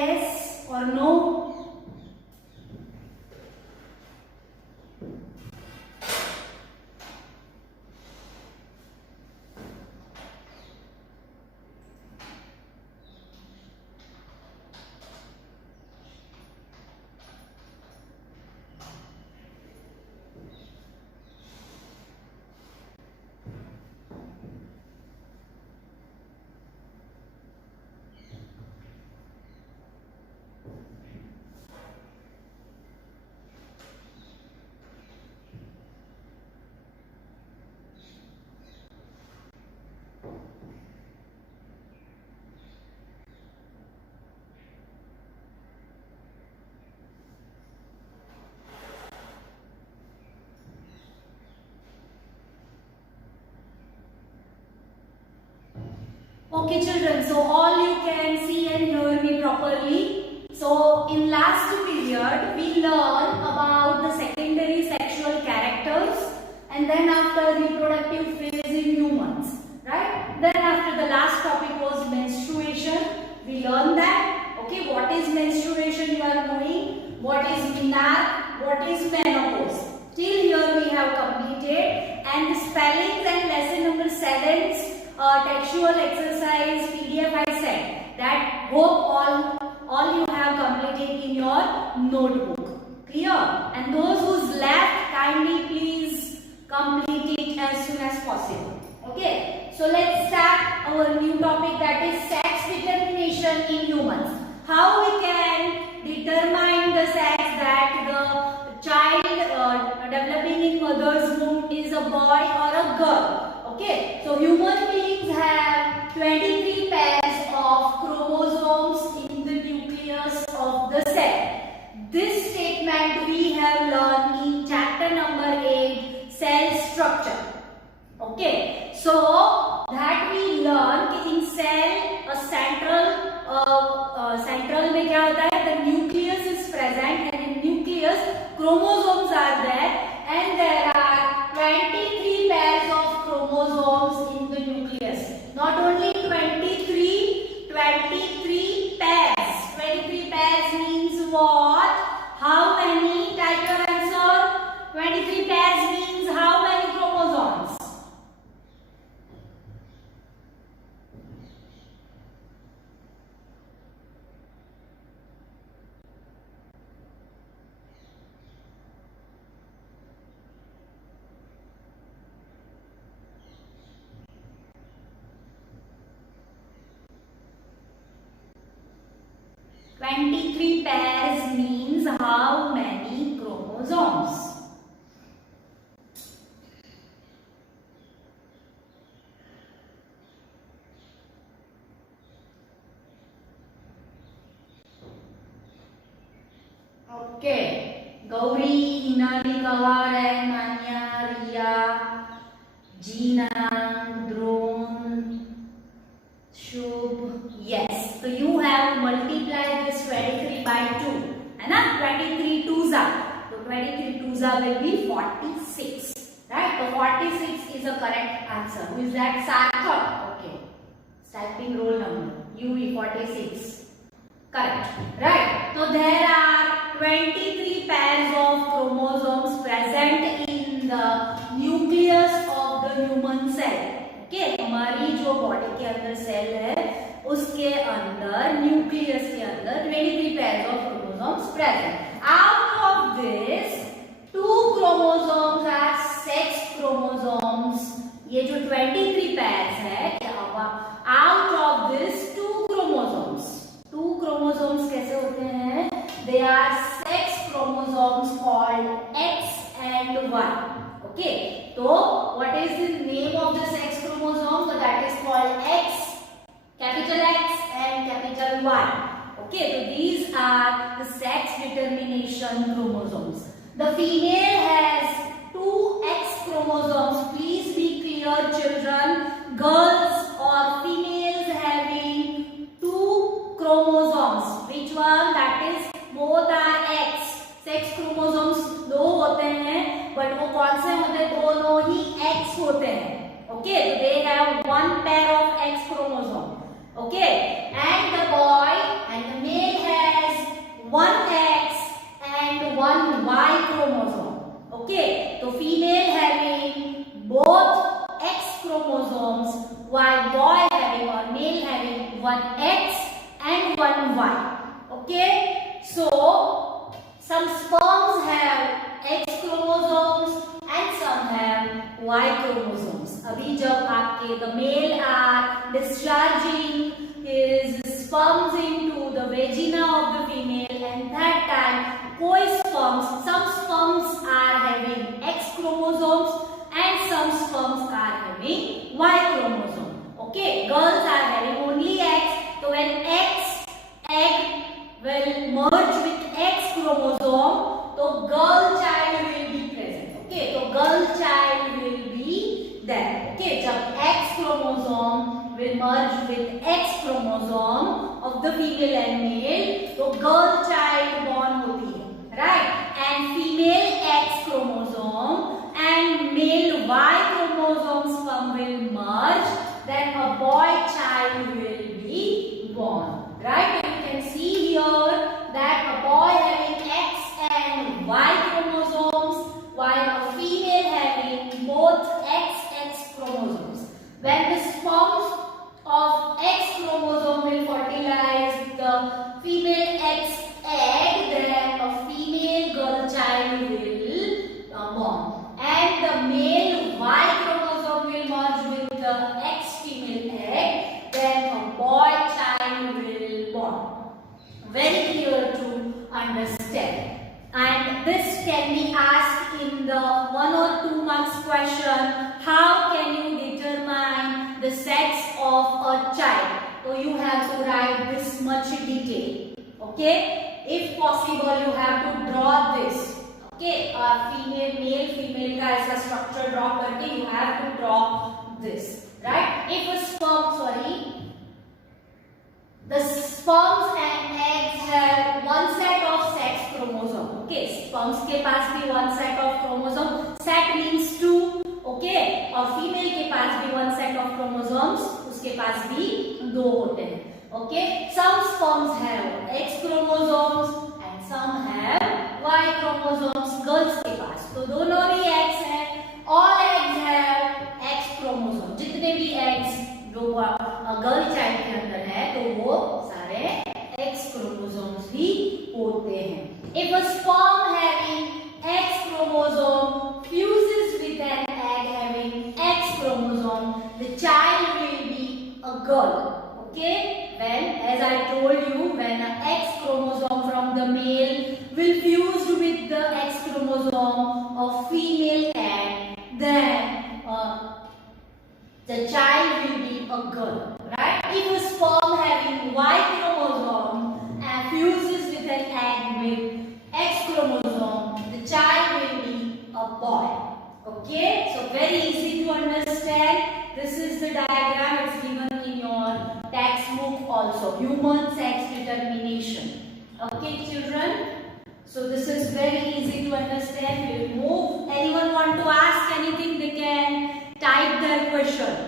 yes or no? Okay children, so all you can see and hear me properly. So in last period we learned about the secondary sexual characters, and then after reproductive phase in humans, right? Then after the last topic was menstruation. We learned that. Okay, what is menstruation you are knowing, what is menarche, what is menopause. Till here we have completed, and spellings and lesson number 7's textual exercise PDF I said that hope all you have completed in your notebook. Clear? And those who's left, kindly please complete it as soon as possible. Okay, so let's start our new topic, that is sex determination in humans. How we can determine the sex that the child developing in mother's womb is a boy or a girl. Okay, so human beings have 23 pairs of chromosomes in the nucleus of the cell. This statement we have learned in chapter number 8, cell structure. Okay, so that we learn in cell a central में क्या होता है, the nucleus is present, and in nucleus chromosomes are there, and there are 23 pairs of chromosomes in the nucleus. Not only 23 pairs. 23 pairs means what? How many? Type your answer. 23 pairs means how many chromosomes? Three pairs means how many chromosomes? Okay, Gauri, Hinali, Kawar, Manya, Riya, Gina, Drone, Shubh. Yes, so you have multiplied this 23 by 2. And 23 twos are. So 23 twos are will be 46. Right? So 46 is a correct answer. Who is that? Sarthak. Okay. Typing roll number. UE 46. Correct. Right. So there are 23 pairs of chromosomes present in the nucleus of the human cell. Okay, हमारी जो body के अंदर cell है उसके अंदर nucleus के अंदर 23 pairs of chromosomes present. Out of this, 2 chromosomes are sex chromosomes. ये जो 23 pairs है, out of this 2 chromosomes कैसे होते हैं? They are sex chromosomes called X and Y. Okay, so what is the name of the sex chromosome? So that is called X, capital X and capital Y. Okay, so these are the sex determination chromosomes. The female has 2 X chromosomes. Please be clear, children. Girls or females having 2 chromosomes. Which one? That is both are X. Sex chromosomes 2 होते हैं, but वो कौन से होते हैं? दोनों ही X होते हैं. Okay, so they have 1 pair of X chromosome. Okay, and the boy and the male one X and one Y. Okay, so some sperms have X chromosomes and some have Y chromosomes. अभी जब आपके the male are discharging his sperms into the vagina of the female, and that time कोई sperms, some sperms are having X chromosomes and some sperms are having Y chromosome. Okay, girls are having only X. So when X egg will merge with X chromosome, so girl child will be present. Okay, so girl child will be there. Okay, जब X chromosome will merge with X chromosome of the female and male, तो girl child born होती है, right? And female X chromosome and male Y chromosome sperm will merge, then a boy child will be born, right? You can see here that a boy having X and Y chromosomes, while a female having both XX chromosomes. When the sperms of X chromosome will fertilize the female X egg, then a female girl child will born, and the male Y chromosome will merge with the X female egg, then a boy child will born. Very clear to understand. And this can be asked in the 1 or 2 marks question. How can you determine the sex of a child? So you have to write this much detail. Okay, if possible you have to draw this. Okay, female male female का ऐसा structure draw करके you have to draw this, right? If a sperm, the sperms and eggs have one set of sex chromosome. Okay, sperms के पास भी one set of chromosome. Set means two. Okay, और female के पास भी one set of chromosomes. उसके पास भी दो होते हैं. Okay, some sperms have X chromosomes and some have Y chromosomes. Girls के पास तो दोनों भी X हैं. All eggs have X chromosome. जितने भी eggs जो गर्ल चाइल्ड के अंदर है तो वो सारे X chromosomes ही होते हैं. If a sperm having X chromosome fuses with an egg having X chromosome, the child will be a girl. Okay, when, as I told you, when an X chromosome from the male will fuse with the X chromosome of female egg, then the child will be a girl, right? If a sperm having Y chromosome and fuses with an egg with X chromosome, the child will be a boy. Okay, so very easy to understand. This is the diagram. It's given in your textbook also. Human sex determination. Okay, children. So this is very easy to understand. We will move. Anyone want to ask anything? They can type their question.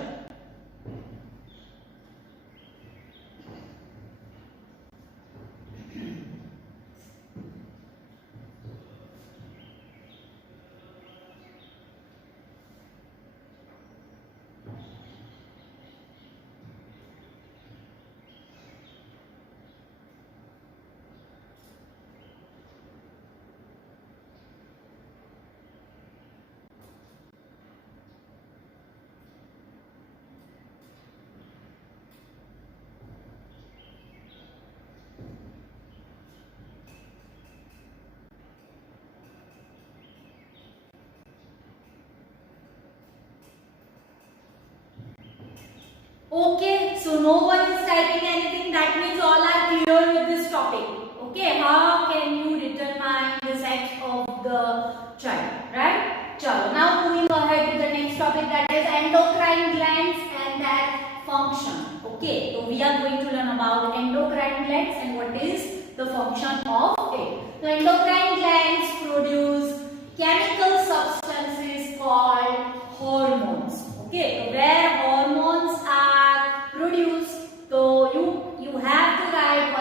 Okay, so no one is typing anything. That means all are clear with this topic. Okay, how can you determine the sex of the child, right? Chalo, now moving ahead to the next topic, that is endocrine glands and their function. Okay, so we are going to learn about endocrine glands and what is the function of it. So endocrine glands produce chemical substances called hormones. Okay, so where hormones are produced, so you have to write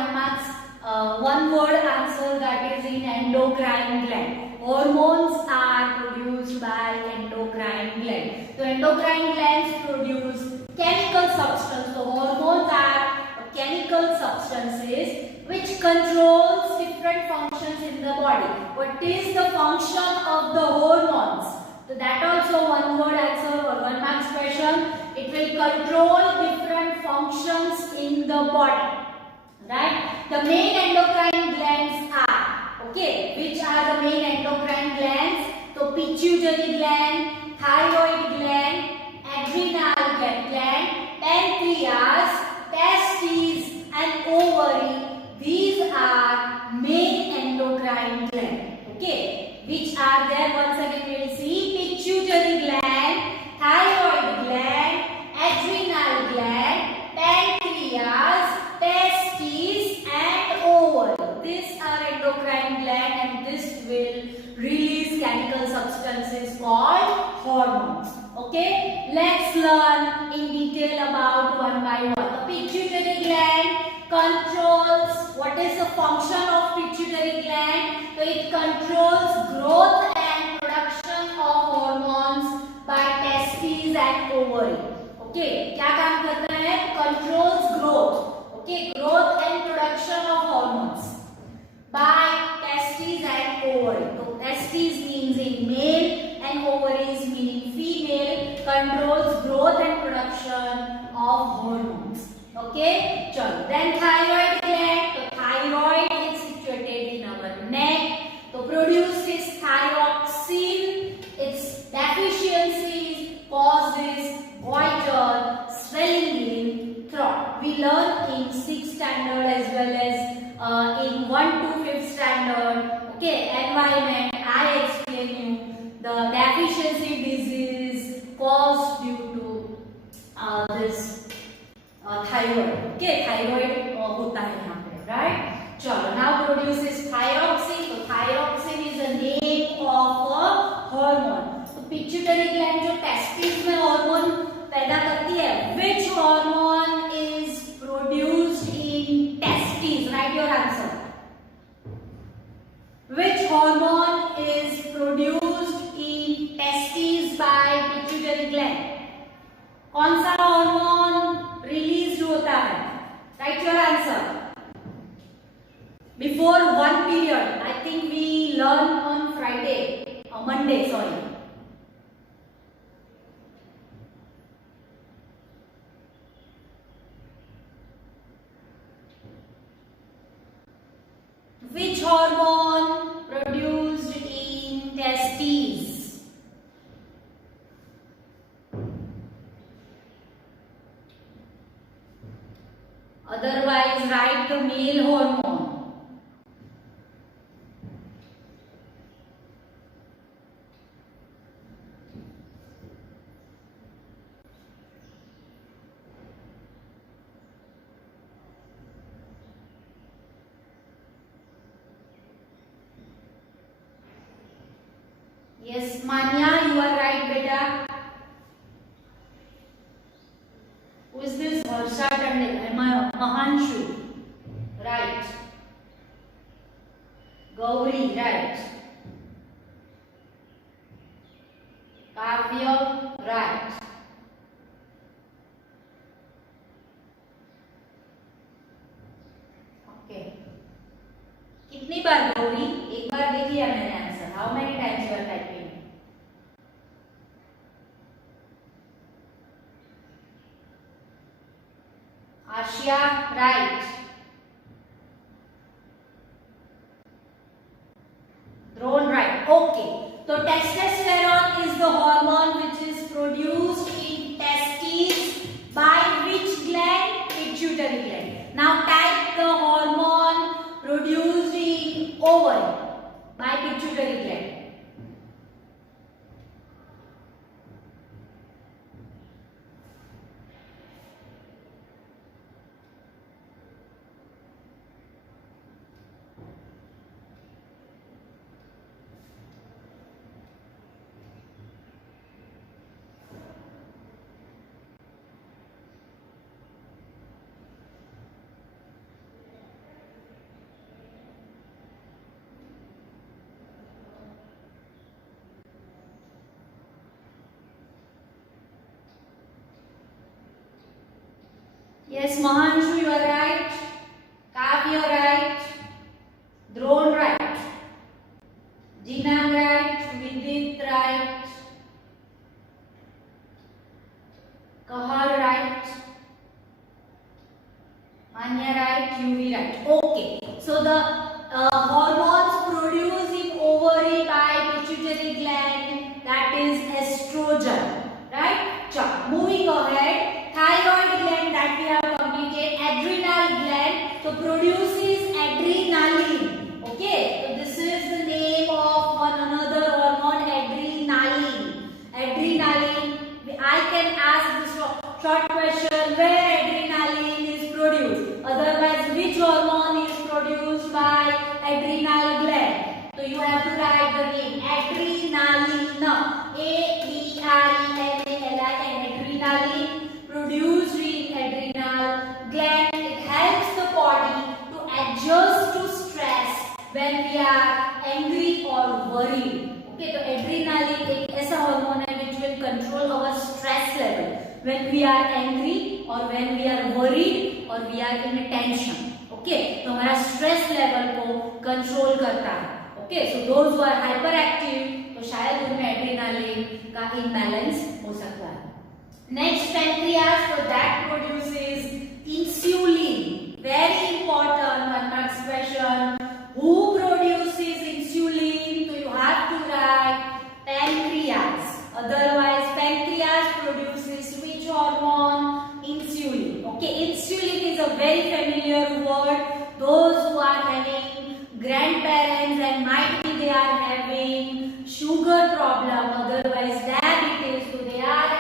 one word answer, that is in endocrine gland. Hormones are produced by endocrine gland. So endocrine glands produce chemical substance. So hormones are a in the body. What is the function of the hormones? So that also one word answer or one marks question. It will control different functions in the body. Right? The main endocrine glands are, okay, which are the main endocrine glands? So pituitary gland, thyroid gland, adrenal gland, pancreas, testes and ovary. These are main endocrine gland. Okay, which are there? Once again we will see: pituitary gland, thyroid gland, adrenal gland, pancreas, testes and ovary. These are endocrine gland and this will release chemical substances called hormones. Okay, let's learn in detail about one by one. The pituitary gland controls, what is the function of pituitary gland? So it controls growth and production of hormones by testes and ovary. Okay, क्या काम करता है? Controls growth. Okay, growth and production of hormones by testes and ovary. So testes means in male and ovaries meaning female, controls growth and production of hormones. Okay, chalo. Then thyroid gland. So thyroid is situated in our neck. So produces thyroxine. Its deficiencies causes goiter, swelling in throat. We learn in 6th standard as well as in 1 to 5th standard. Okay, environment. I explain you the deficiency disease caused due to this thyroid. Okay, thyroid होता है यहाँ पे, right? चलो, now produces thyroxine. So thyroxine is the name of a hormone. तो pituitary gland जो testes में hormone पैदा करती है, which hormone is produced in testes? Write your answer. Which hormone is produced in testes by pituitary gland? कौन सा hormone release होता है? Right your answer. Before one period, I think we learn on Friday or Monday, sorry. Which hormone produced in testes? Otherwise, write the male hormone. Yes, Manya, you are right, beta. Who is this? Harsha Tandil. Mahanshu. Right. Gauri, right. Kavya, right. Okay. कितनी बार गौरी? एक बार देख लिया मैंने answer. How many times you are typing? Ashia, right. Drone, right. Okay. So testosterone is the hormone which is produced in testes by which gland? Pituitary gland. Now type the hormone produced in ovary by pituitary gland. Yes, Mahanshu, you are right. Kav, you are right. Drone, right. Anya right, UV right. Okay. So the hormones produced in ovary by pituitary gland, that is estrogen. Right? Moving ahead, thyroid gland that we have completed, adrenal gland, so produces adrenaline. Okay. So this is the name of one another hormone, adrenaline. Adrenaline. I can ask this short question, where adrenaline is produced? Otherwise, which hormone is produced by adrenal gland? So you have to write the name, adrenaline, A-D-R-E-N-A-L-I-N, adrenaline produced in adrenal gland. It helps the body to adjust to stress when we are angry or worried. Okay, so adrenaline एक ऐसा hormone है which will control our stress level when we are angry or when we are worried or we are in a tension. Okay, तो हमारा stress level को control करता है. Okay, so those who are hyperactive, तो शायद उनमें adrenaline का imbalance हो सकता है. Next, pancreas, so that produces insulin. Very important one marks question. Who produces insulin? So you have to write pancreas. Otherwise, pancreas produces which hormone? Insulin. Okay, insulin is a very familiar word. Those who are having grandparents and might be they are having sugar problem, otherwise diabetes, so they are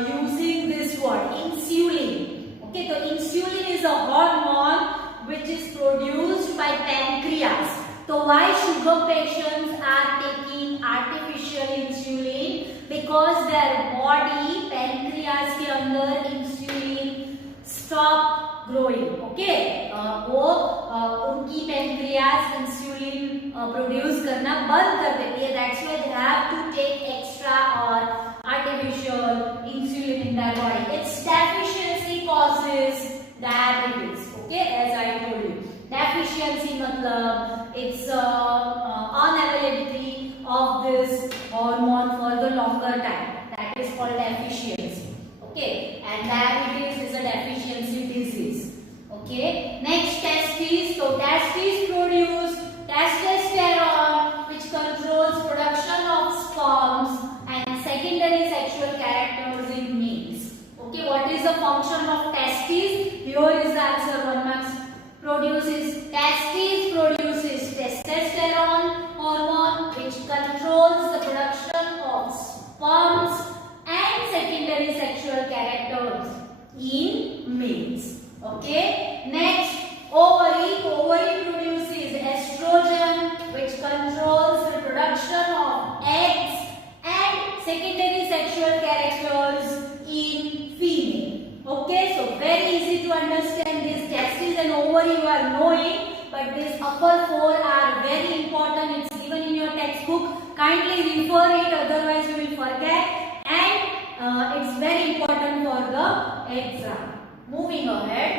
using this word, insulin. Okay, so insulin is a hormone which is produced by pancreas. So why sugar patients are taking artificial insulin? Because their body, pancreas के अंदर insulin stop growing. Okay, वो उनकी pancreas insulin produce करना बंद कर देती है. That's why they have to take extra or artificial insulin in their body. Its deficiency causes diabetes. Okay, as I told you, deficiency matlab it's unavailability of this hormone for the longer time. That is called deficiency. Okay, and diabetes is a deficiency disease. Okay, next testes. So testes produce testosterone, which controls production of sperms and secondary sexual characters in males. Okay, what is the function of testes? Here is the answer. 1 marks. Testes produces testosterone hormone, which controls the production of sperms and secondary sexual characters in males. Okay. Next, ovary. Ovary produces estrogen, which controls the production of eggs and secondary sexual characters in female. Okay, so very easy to understand. These testes and ovary you are knowing, but these upper four are very important. It's given in your textbook. Kindly refer it, otherwise you will forget. And it's very important for the exam. Moving ahead,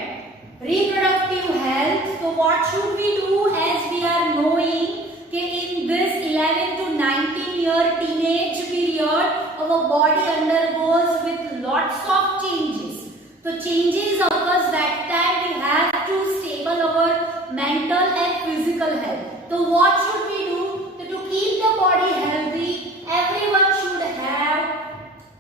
reproductive health. So what should we do? As we are knowing, in this 11 to 19-year teenage period, our body undergoes with lots of changes. So changes occurs that time we have to stable our mental and physical health. So what should we do? So to keep the body healthy, everyone should have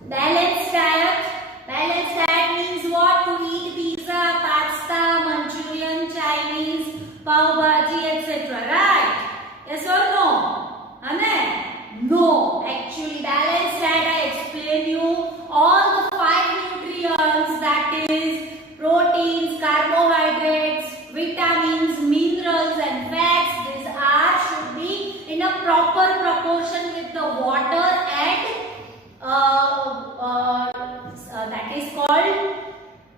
balanced diet. Balanced diet means what? To eat pizza, pasta, Manchurian, Chinese, pav bhaji, etc. Right? Yes or no? Amen? No. Actually, balanced diet, I explain you all the 5 nutrients, that is proteins, carbohydrates, vitamins, minerals and fats. These should be in a proper proportion with the water and that is called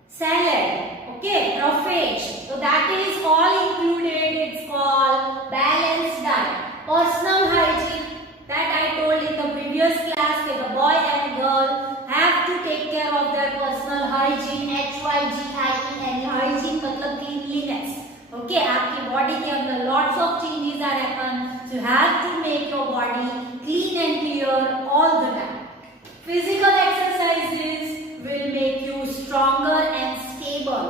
salad. Okay, roughage. So that is all included. It's called balanced diet. Personal hygiene, that I told in the previous class that the boy and girl have to take care of their personal hygiene. HYGIEN, hygiene मतलब cleanliness. Okay, आपकी body के अंदर lots of changes are happen. So you have to make your body clean and clear all the time. Physical exercises will make you stronger and stable.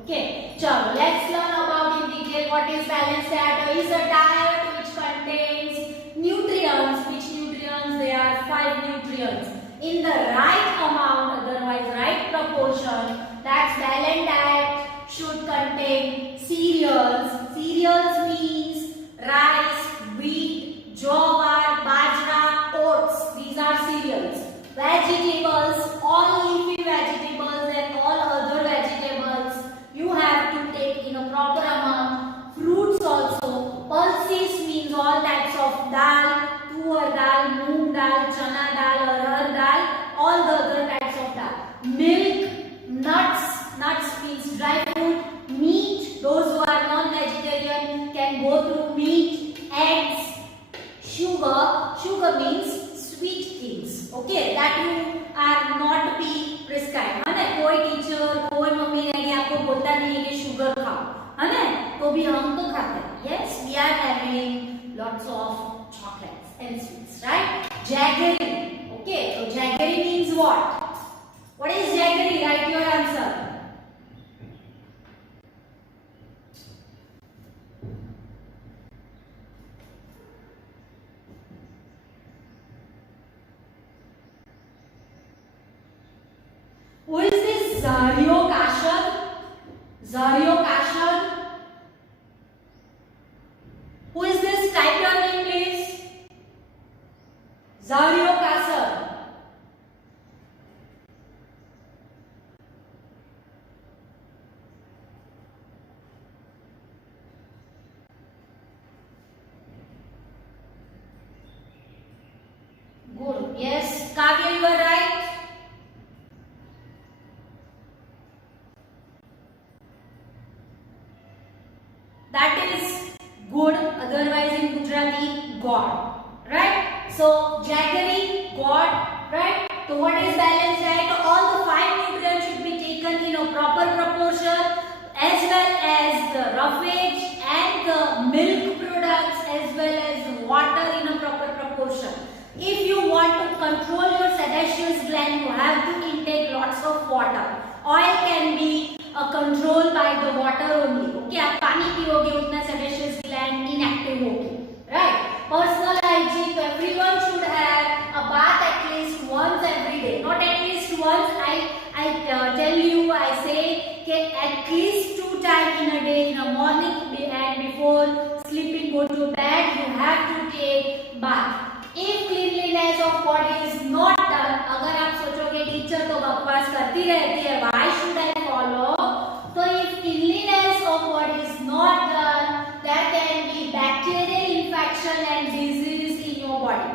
Okay. chalo, let's learn about in detail what is balanced diet. Is a diet which contains nutrients. Which nutrients? There are 5 nutrients in the right amount, otherwise right proportion. That's balanced diet should contain cereals. Cereals means rice, wheat, jowar, bajra, oats. These are cereals. Vegetables, all leafy vegetables and all other vegetables you have to take in a proper amount. Fruits also. Pulses means all types of dal, tur dal, moong dal, chana dal, arhar dal, all the other types of dal. Milk, nuts, nuts means dry fruit, meat, those who are non-vegetarian can go through meat, eggs, sugar, sugar means sweet things, okay, that you are not be prescribed, है ना, कोई teacher कोई mummy daddy आपको बोलता नहीं है कि sugar खाओ, है ना, तो भी हम तो खाते हैं. Yes, we are having lots of chocolates and sweets, right? Jaggery, okay, so jaggery means what? What is jaggery? Write your answer. Who is this Zario Kashad? Zario Kashad? Who is this? Type your name please. Zario Kashad. Good. Yes, Kavya, you are right. That is good, otherwise in Gujarati, God, right? So jaggery, God, right? So what is balanced diet? All the 5 nutrients should be taken in a proper proportion, as well as the roughage and the milk products, as well as water in a proper proportion. If you want to control your sebaceous gland, you have to intake lots of water. Oil can be controlled by the water only. Okay, आप पानी पियोगे उतना sebaceous gland inactive होगी, right? Personal hygiene, so everyone should have a bath at least once every day. Not at least once. I tell you, I say that at least 2 times in a day, in the morning and before sleeping, go to bed, you have to take bath. If cleanliness of body is not done, अगर आप सोचोगे teacher तो बकवास करती रहती है, why should I follow? So if cleanliness of body is not done, there can be bacterial infection and disease in your body.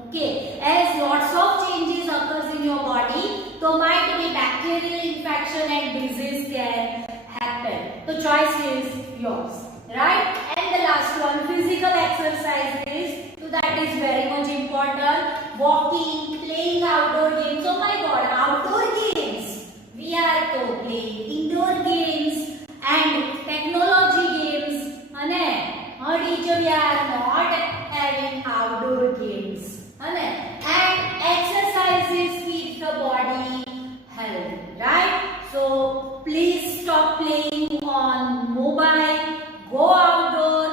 Okay, as lots of changes occurs in your body, so might be bacterial infection and disease can happen. The choice is yours, right? And the last one, physical exercise is. So that is very much important. Walking, playing outdoor games. Oh my God, outdoor games. We are to playing indoor games and technology games. And teacher, we are not having outdoor games. And exercises keep the body healthy, right? So please stop playing on mobile. Go outdoor,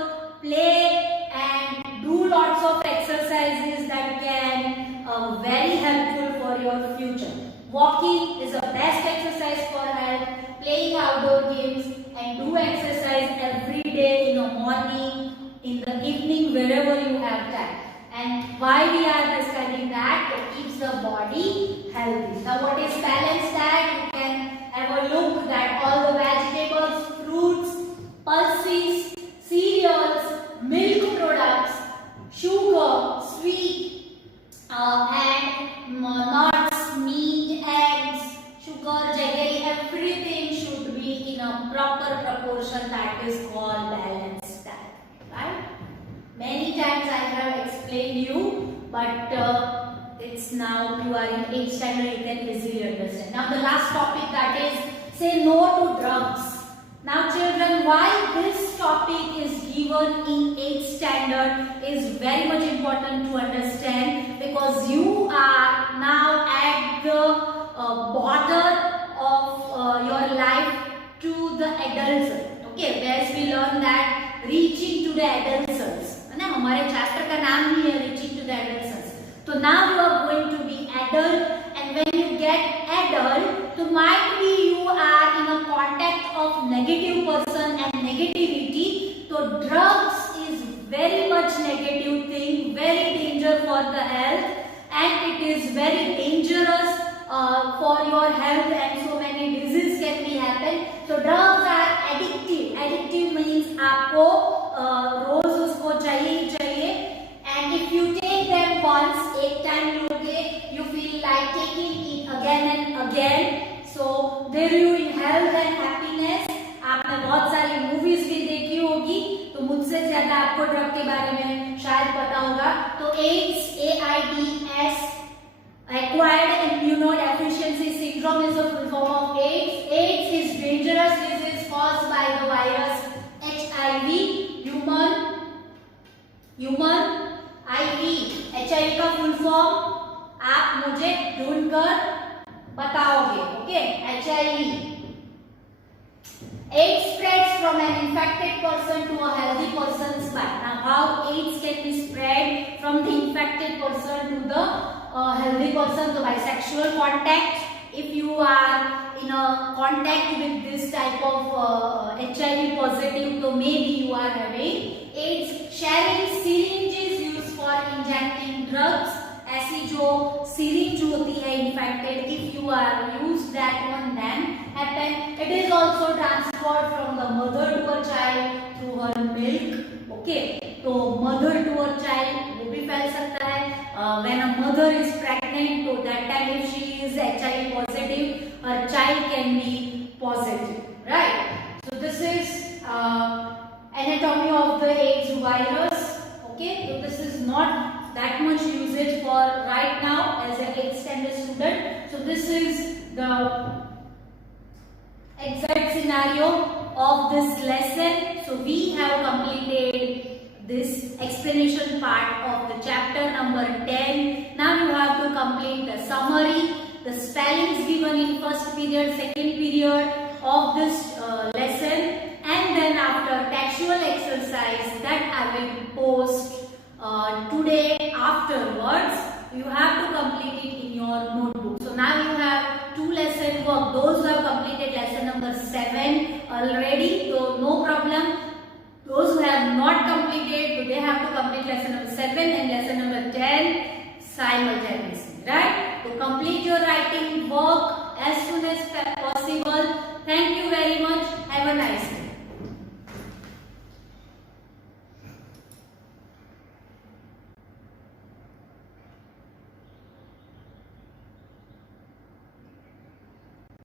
play and do lots of exercises that can very helpful for your future. Walking is the best exercise for health. Playing outdoor games and do exercise every day in the morning, in the evening, wherever you have time. And why we are prescribing that? It keeps the body healthy. Now what is balanced diet? You can have a look that all the vegetables, fruits, pulses, cereals, milk products, sugar, sweet, and nuts, meat, eggs, sugar, jaggery, everything should be in a proper proportion. That is called balanced diet, right? Many times I have explained you, but it's now you are in 8th standard, you can easily understand. Now the last topic, that is say no to drugs. Now children, why this topic is given in 8th standard is very much important to understand, because you are now at the border of your life to the adolescent. Okay, whereas we learn that reaching to the adolescents. है ना, हमारे chapter का नाम ही है reaching to the adolescents. So now you are going to be adult, and when you get adult, so might be you are in a contact of negative person and negativity. So drugs is very much negative thing, very danger for the health, and it is very dangerous for your health, and so many diseases can be happen. So drugs are addictive. Addictive means आपको रोज उसको चाहिए ही चाहिए, and if you take them once, एक time लोगे, you feel like taking it again and again. So there you in health and happiness. आपने बहुत सारी movies भी देखी होगी, तो मुझसे ज्यादा आपको ड्रग के बारे में शायद पता होगा. तो AIDS, AIDS, acquired immunodeficiency syndrome is a full form of AIDS. AIDS is dangerous disease caused by the virus HIV, human IV. HIV का फुल फॉर्म आप मुझे ढूंढकर बताओगे. Okay, HIV. AIDS spreads from an infected person to a healthy person's body. Now, how AIDS can be spread from the infected person to the healthy person? So, by sexual contact. If you are in a contact with this type of HIV positive, so maybe you are having AIDS. Sharing syringes used for injecting drugs. ऐसी जो syringe होती है infected, if you are used that one, then happen. It is also transferred from the mother to a child through her milk. Okay, तो mother to a child वो भी फैल सकता है. When a mother is pregnant, so that time if she is HIV positive, her child can be positive, right? So this is anatomy of the AIDS virus. Okay, so this is not that much usage for right now as an 8th standard student. So this is the exact scenario of this lesson. So we have completed this explanation part of the chapter number 10. Now you have to complete the summary, the spellings given in first period, second period of this lesson, and then after textual exercise that I will post today afterwards, you have to complete it in your notebook. So now you have 2 lesson work. Those who have completed lesson number 7 already, so no problem. Those who have not completed, so they have to complete lesson number 7 and lesson number 10 simultaneously, right? So complete your writing work as soon as possible. Thank you very much. Have a nice day.